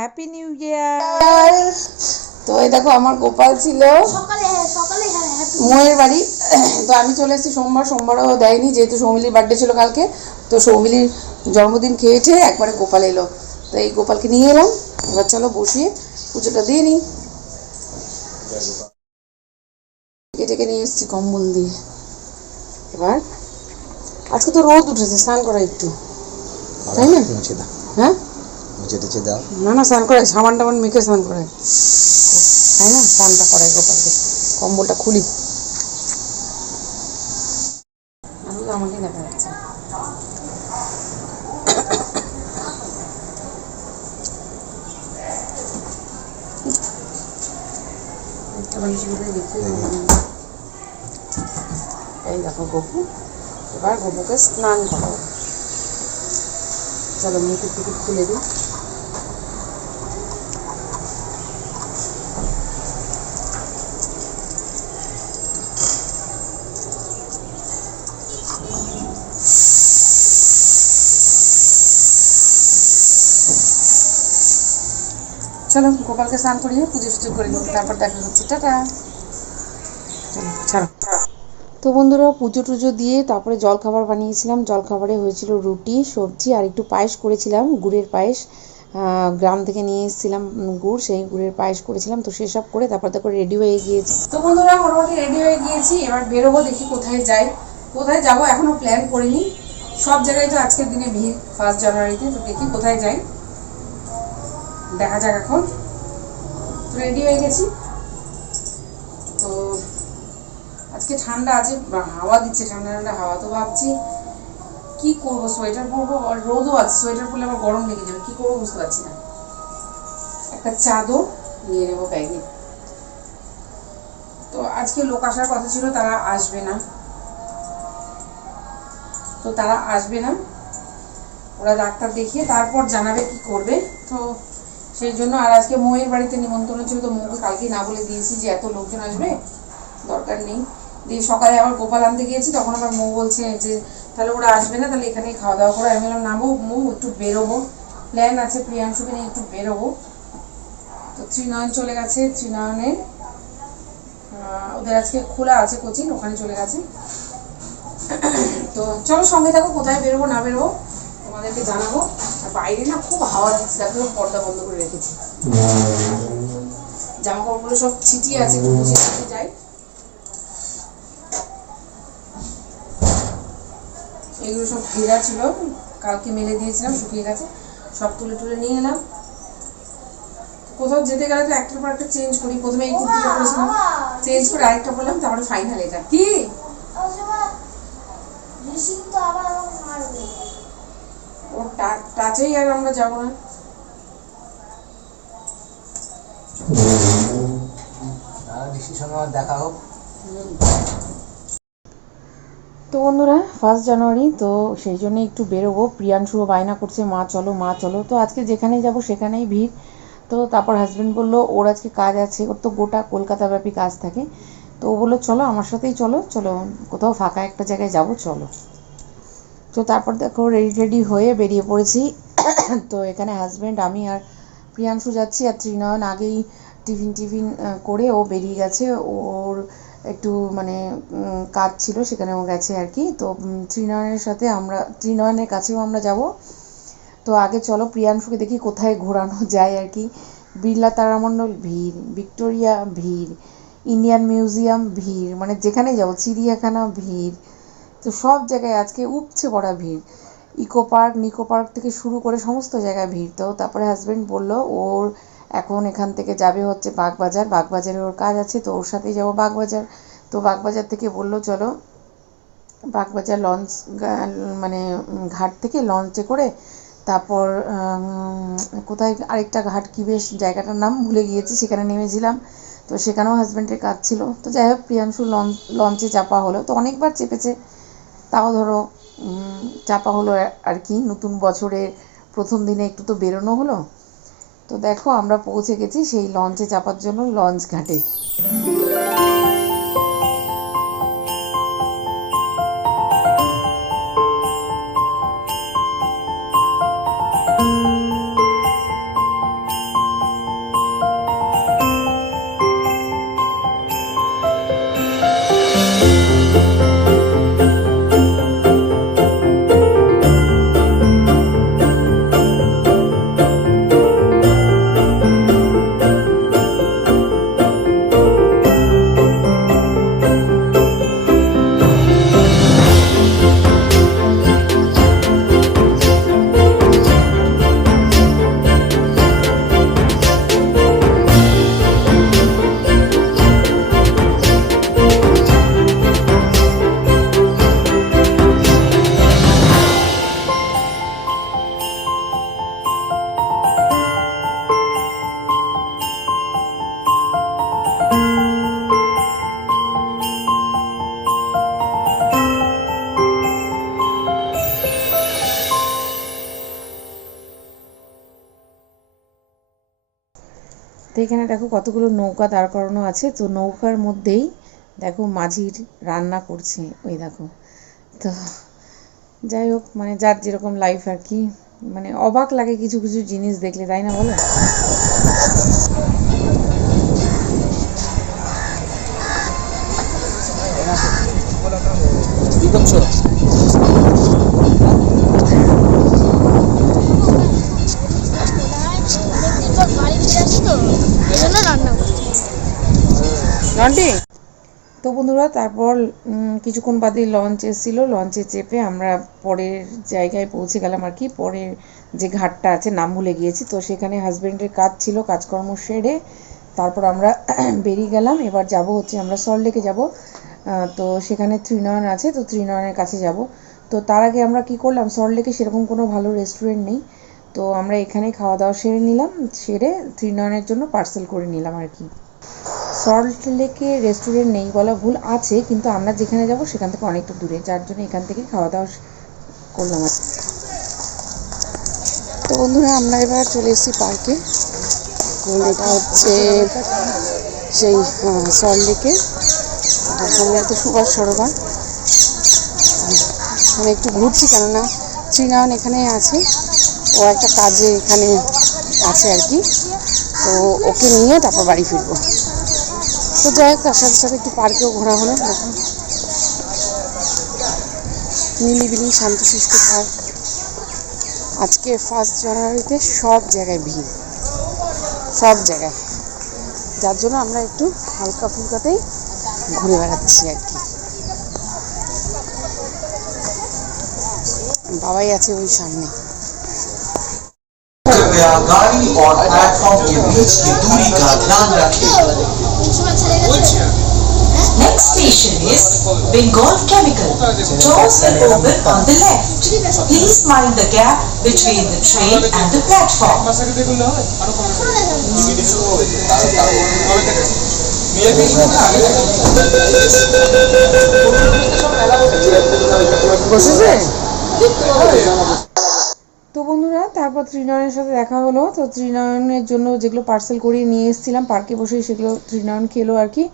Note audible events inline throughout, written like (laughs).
Happy new year তো এই দেখো আমার গোপাল ছিল। সকালে হ্যাঁ সকালে হ্যাঁ হ্যাপি মোয়ের বাড়ি। (clears throat) তো আমি চলে এসেছি সোমবার সোমবারও দেয়নি যেহেতু সৌমিলির বার্থডে ছিল কালকে। তো সৌমিলির জন্মদিন খেয়েছে একবারে গোপাল এলো। তো এই গোপালকে নিয়ে এলাম। এবার চলো বসিয়ে পুজোটা দিয়ে নিই। এটাকে নিয়ে এসেছি কম্বল দিয়ে। এবার আজকে তো রোদ উঠেছে স্নান করা একটু। তাই না? হ্যাঁ? মুছে টুছে দাও। না না স্নান করে সাবান টাবান মেখে স্নান করে তাই না? স্নানটা করাই গোপালকে। কম্বলটা খুলি। আমাকে দেখা যাচ্ছে। এই দেখো গপু। এবার গপুকে স্নান করাবো। চলো মুকুট টুকুট খুলে দিই। চলো, গোপালকে স্নান করিয়ে পুজো টুজো করে নিই, তারপর দেখা হচ্ছে, টাটা। চলো তো বন্ধুরা, পুজো টুজো দিয়ে তারপরে জলখাবার বানিয়েছিলাম। জলখাবারে হয়েছিল রুটি, সবজি আর একটু পায়েস করেছিলাম, গুড়ের পায়েস। গ্রাম থেকে নিয়ে এসেছিলাম গুড়, সেই গুড়ের পায়েস করেছিলাম। তো সেসব করে তারপর দেখো রেডি হয়ে গিয়েছি। তো বন্ধুরা, মোটামুটি রেডি হয়ে গিয়েছি। এবার বেরোবো দেখি কোথায় যাই। কোথায় যাব এখনও প্ল্যান করিনি। সব জায়গায় তো আজকের দিনে ভিড় ফার্স্ট জানুয়ারিতে তো দেখি কোথায় যাই। দেখা যাক এখন। তো রেডি হয়ে গেছি। তো আজকে ঠান্ডা আছে হাওয়া দিচ্ছে, ঠান্ডা ঠান্ডা হাওয়া তো ভাবছি। কি করব? সোয়েটার পরবো, আর রোদও আছে সোয়েটার পরলে আমার গরম লেগে যাবে, কি করব বুঝতে পারছি না। একটা চাদর নিয়ে নেব ব্যাগে। তো আজকে লোক আসার কথা ছিল, তারা আসবে না। তো তারা আসবে না। ওরা ডাক্তার দেখিয়ে তারপর জানাবে কি করবে। তো সেই জন্য আর আজকে মৌয়ের বাড়িতে নিমন্ত্রণ ছিল, তো মৌকে কালকে না বলে দিয়েছি যে এত লোকজন আসবে, দরকার নেই। দিয়ে সকালে আবার গোপাল আনতে গিয়েছি, তখন আবার মৌ বলছে যে, তাহলে ওরা আসবে না, তাহলে এখানেই খাওয়া দাওয়া করে। আমি বললাম, না মৌ একটু বেরোবো। প্ল্যান আছে প্রিয়াংশুকে নিয়ে একটু বেরোবো। তো ত্রিনয়ন চলে গেছে ত্রিনয়নের ওদের আজকে খোলা আছে কোচিং, ওখানে চলে গেছে। তো চলো সঙ্গে থাকো, কোথায় বেরোবো, না বেরোবো। তোমাদেরকে জানাব। আর বাইরে না খুব হাওয়া দিচ্ছে। দেখো পর্দা বন্ধ করে রেখেছি। জামা কাপড়গুলো সব ছিটিয়ে আছে একটু মুছে নিতে যাই। এগুলো সব ঘেরা ছিল। কালকে মেলে দিয়েছিলাম শুকিয়ে গেছে। সব তুলে তুলে নিয়ে এলাম। কোথাও যেতে গেলে তো একটার পর একটা চেঞ্জ করি। প্রথমে এই কুর্তিটা করেছিলাম চেঞ্জ করে আরেকটা বললাম তারপরে ফাইনাল এটা। কি ঋষি তো আবার আমাকে মারবে ওর আর আমরা যাব না। তো বন্ধুরা ফার্স্ট জানুয়ারি তো সেই জন্য একটু বেরোবো। প্রিয়াংশুও বায়না করছে, মা, চলো মা, চলো। তো আজকে যেখানেই যাব সেখানেই ভিড়। তো তারপর হাজবেন্ড বলল, ওর আজকে কাজ আছে, ওর তো গোটা কলকাতা ব্যাপী কাজ থাকে। তো ও বলল, চলো, আমার সাথেই চলো চলো, কোথাও ফাঁকা একটা জায়গায় যাব, চলো। তো তারপর দেখো রেডি রেডি হয়ে বেরিয়ে পড়েছি। তো এখানে হাজবেন্ড আমি আর প্রিয়াংশু যাচ্ছি আর ত্রিনয়ন আগেই টিফিন টিফিন করে ও বেরিয়ে গেছে। ওর একটু মানে কাজ ছিল, সেখানে ও গেছে আর কি। তো ত্রিনয়নের সাথে আমরা, ত্রিনয়নের কাছেও আমরা যাব। তো আগে চলো প্রিয়াংশুকে দেখি কোথায় ঘোরানো (laughs) যায় আর কি। বিড়লা তারামণ্ডল ভিড়, ভিক্টোরিয়া ভিড়, ইন্ডিয়ান মিউজিয়াম ভিড় মানে যেখানেই যাব, চিড়িয়াখানা ভিড়। তো সব জায়গায় আজকে উপচে পড়া ভিড়। ইকো পার্ক, নিকো পার্ক থেকে শুরু করে সমস্ত জায়গায় ভিড়। তো তারপরে হাজবেন্ড বলল, ওর এখন এখান থেকে যাবে হচ্ছে বাগবাজার। বাগবাজারে ওর কাজ আছে, তো ওর সাথেই যাব বাগবাজার। তো বাগবাজার থেকে বলল, চলো বাগবাজার লঞ্চ মানে ঘাট থেকে লঞ্চে করে তারপর কোথায় আরেকটা ঘাট কি বেশ জায়গাটার নাম ভুলে গিয়েছি, সেখানে নেমেছিলাম। তো সেখানেও হাজব্যান্ডের কাজ ছিল। তো যাই হোক, প্রিয়াংশু লঞ্চ, লঞ্চে চাপা হলো। তো অনেকবার চেপেছে। তাও ধরো চাপা হলো আর কি, নতুন বছরের প্রথম দিনে একটু তো বেরোনো হলো। তো দেখো আমরা পৌঁছে গেছি সেই লঞ্চে চাপার জন্য লঞ্চ ঘাটে। এখানে দেখো কতগুলো নৌকা দাঁড় করানো আছে। তো নৌকার মধ্যেই দেখো মাঝির রান্না করছে, ওই দেখো। তো যাই হোক মানে যার যেরকম লাইফ আর কি মানে অবাক লাগে কিছু কিছু জিনিস দেখলে, তাই না বলো? তো নন্টি তো বন্ধুরা, তারপর কিছুক্ষণ বাদে লঞ্চ এসেছিল। লঞ্চে চেপে আমরা পরের জায়গায় পৌঁছে গেলাম আর কি। পরের যে ঘাটটা আছে, নাম ভুলে গিয়েছি। তো সেখানে হাজবেন্ডের কাজ ছিল, কাজকর্ম সেরে তারপর আমরা (clears throat) বেরিয়ে গেলাম। এবার যাব হচ্ছে, আমরা সল্টলেকে যাব। তো সেখানে ত্রিনয়ন আছে, তো ত্রিনয়নের কাছে যাব। তো তার আগে আমরা কি করলাম? সল্টলেকে সেরকম কোনো ভালো রেস্টুরেন্ট নেই। তো আমরা এখানে খাওয়া দাওয়া সেরে নিলাম, সেরে ত্রিনয়নের জন্য পার্সেল করে নিলাম আর কি। সল্ট লেকে রেস্টুরেন্ট নেই বলা ভুল আছে, কিন্তু আমরা যেখানে যাব সেখান থেকে অনেকটা দূরে, যার জন্য এখান থেকে খাওয়া দাওয়া করলাম আর কি। তো বন্ধুরা, আমরা এবার চলে এসেছি পার্কে এটা হচ্ছে সেই সল্ট লেকে এত সুভাষ সরোবর। আমি একটু ঘুরছি, কেননা শ্রীনয়ন এখানে আছে। ও একটা কাজে এখানে আছে আর কি। তো ওকে নিয়ে তারপর বাড়ি ফিরবো। তো যাই হোক, তার সাথে সাথে একটু পার্কেও ঘোরা হলো। দেখো নিলিবিলি শান্তশিষ্ট পার্ক আজকে ফার্স্ট জানুয়ারিতে সব জায়গায় ভিড়। সব জায়গায়। যার জন্য আমরা একটু হালকা ফুলকাতেই ঘুরে বেড়াচ্ছি আর কি। বাবাই আছে ওই সামনে। कृपया गाड़ी और प्लेटफॉर्म के बीच की दूरी का ध्यान रखें প্রিন্সিপাল ছেড়ে গেছে Next station is Bengal Chemical. Doors will open on the left. Please mind the gap between the train and the platform. বসেছে তো তারপর ত্রিনয়নের সাথে দেখা হলো। তো ত্রিনয়নের জন্য যেগুলো পার্সেল করিয়ে নিয়ে এসেছিলাম পার্কে বসে সেগুলো ত্রিনয়ন খেলো আর কি।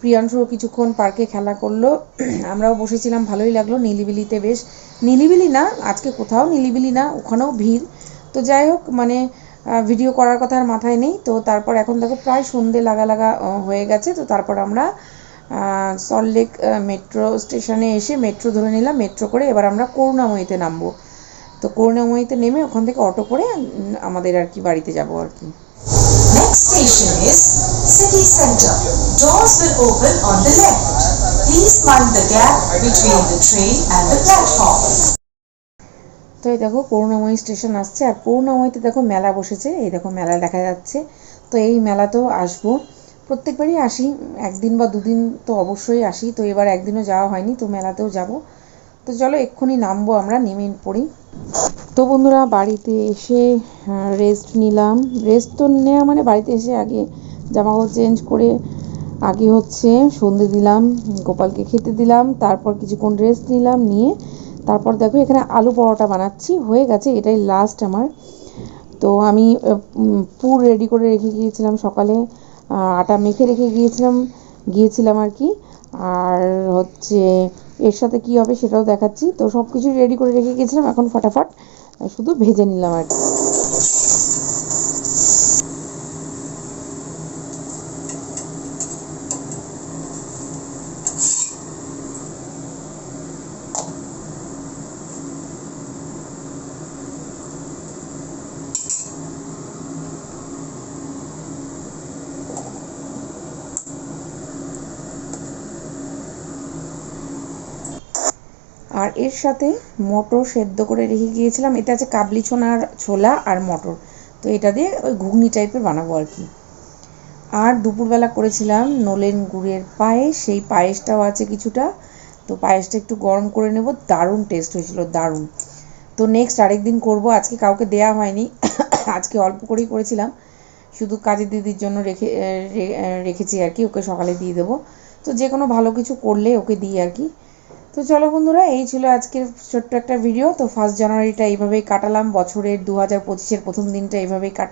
প্রিয়াংশুও কিছুক্ষণ পার্কে খেলা করল। (clears throat) আমরাও বসেছিলাম, ভালোই লাগল। নিলিবিলিতে বেশ, নিলিবিলি না, আজকে কোথাও নিলিবিলি না, ওখানেও ভিড়। তো যাই হোক মানে ভিডিও করার কথা আর মাথায় নেই। তো তারপর এখন দেখো প্রায় সন্ধে লাগা লাগা হয়ে গেছে। তো তারপর আমরা সল্টলেক মেট্রো স্টেশনে এসে মেট্রো ধরে নিলাম। মেট্রো করে এবার আমরা করুণাময়ীতে নামবো। তো করুণাময়ীতে নেমে ওখান থেকে অটো করে আমাদের আর কি বাড়িতে যাব আর কি। Next station is City Center. Doors will open on the left. Please mind the gap between the train and the platform. তো এই দেখো করুণাময়ী স্টেশন আসছে। আর করুণাময়ীতে দেখো মেলা বসেছে। এই দেখো মেলা দেখা যাচ্ছে। তো এই মেলাতেও আসব। প্রত্যেকবারই আসি। একদিন বা দুদিন তো অবশ্যই আসি। তো এবার একদিনও যাওয়া হয়নি তো মেলাতেও যাব। তো চলো এক্ষুনি নামবো, আমরা নেমে পড়ি। তো বন্ধুরা, বাড়িতে এসে রেস্ট নিলাম। রেস্ট তো নেওয়া মানে বাড়িতে এসে আগে জামা কাপড় চেঞ্জ করে আগে হচ্ছে সন্ধে দিলাম, গোপালকে খেতে দিলাম, তারপর কিছুক্ষণ রেস্ট নিলাম, নিয়ে তারপর দেখো এখানে আলু পরোটা বানাচ্ছি, হয়ে গেছে, এটাই লাস্ট আমার। তো আমি পুর রেডি করে রেখে গিয়েছিলাম সকালে আটা মেখে রেখে গিয়েছিলাম গিয়েছিলাম আর কি। আর হচ্ছে এর সাথে কি হবে সেটাও দেখাচ্ছি। তো সব কিছু রেডি করে রেখে গেছিলাম, এখন ফটাফট শুধু ভেজে নিলাম আর কি। আর এর সাথে মটর সেদ্ধ করে রেখে গিয়েছিলাম। এটা আছে কাবলি ছোনার ছোলা আর মটর। তো এটা দিয়ে ওই ঘুগনি টাইপের বানাবো আর কি। আর দুপুরবেলা করেছিলাম নলেন গুড়ের পায়েস। সেই পায়েসটাও আছে কিছুটা। তো পায়েসটা একটু গরম করে নেব। দারুণ টেস্ট হয়েছিল, দারুণ। তো নেক্সট আরেকদিন করব। আজকে কাউকে দেয়া হয়নি। আজকে অল্প করেই করেছিলাম। শুধু কাজের দিদির জন্য রেখে রেখেছি আর কি। ওকে সকালে দিয়ে দেবো। তো যে কোনো ভালো কিছু করলে ওকে দিই আর কি। তো চলো বন্ধুরা, এই ছিল আজকের ছোট্ট একটা ভিডিও তো ফার্স্ট জানুয়ারিটা এইভাবেই কাটালাম, বছরের দু হাজার পঁচিশের প্রথম দিনটা এইভাবেই কাট